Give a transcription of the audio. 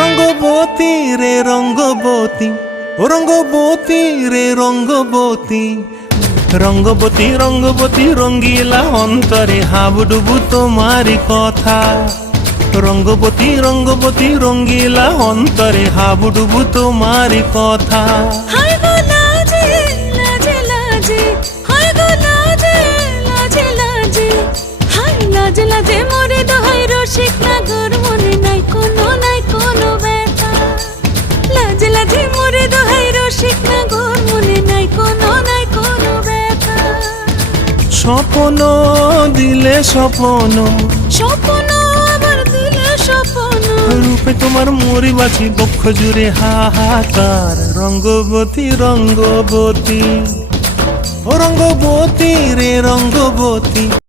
রঙ্গবতী রে রঙ্গবতী, ও রঙ্গবতী রে রঙ্গবতী, রঙ্গবতী রঙ্গবতী রঙ্গিলা অন্তরে হাবুডুবু তোমারি কথা। রঙ্গবতী রঙ্গবতী রঙ্গিলা অন্তরে হাবুডুবু তোমারি কথা। হায় গো লাজে লাজে লাজে, হায় গো লাজে লাজে লাজে, হায় লাজে লাজে মোরে দোহাই রসিক নাগর মনে নাই কোনো ব্যথা। লাজে লাজে মোরে দোহাই রসিক নাগর মনে নাই কোনো ব্যথা। স্বপ্ন দিলে স্বপ্ন, স্বপ্ন আবার দিলে স্বপ্ন, রূপে তোমার মরি বাছি বক্ষ জুড়ে হাহাকার। রঙ্গবতী রঙ্গবতী, ও রঙ্গবতী রে রঙ্গবতী।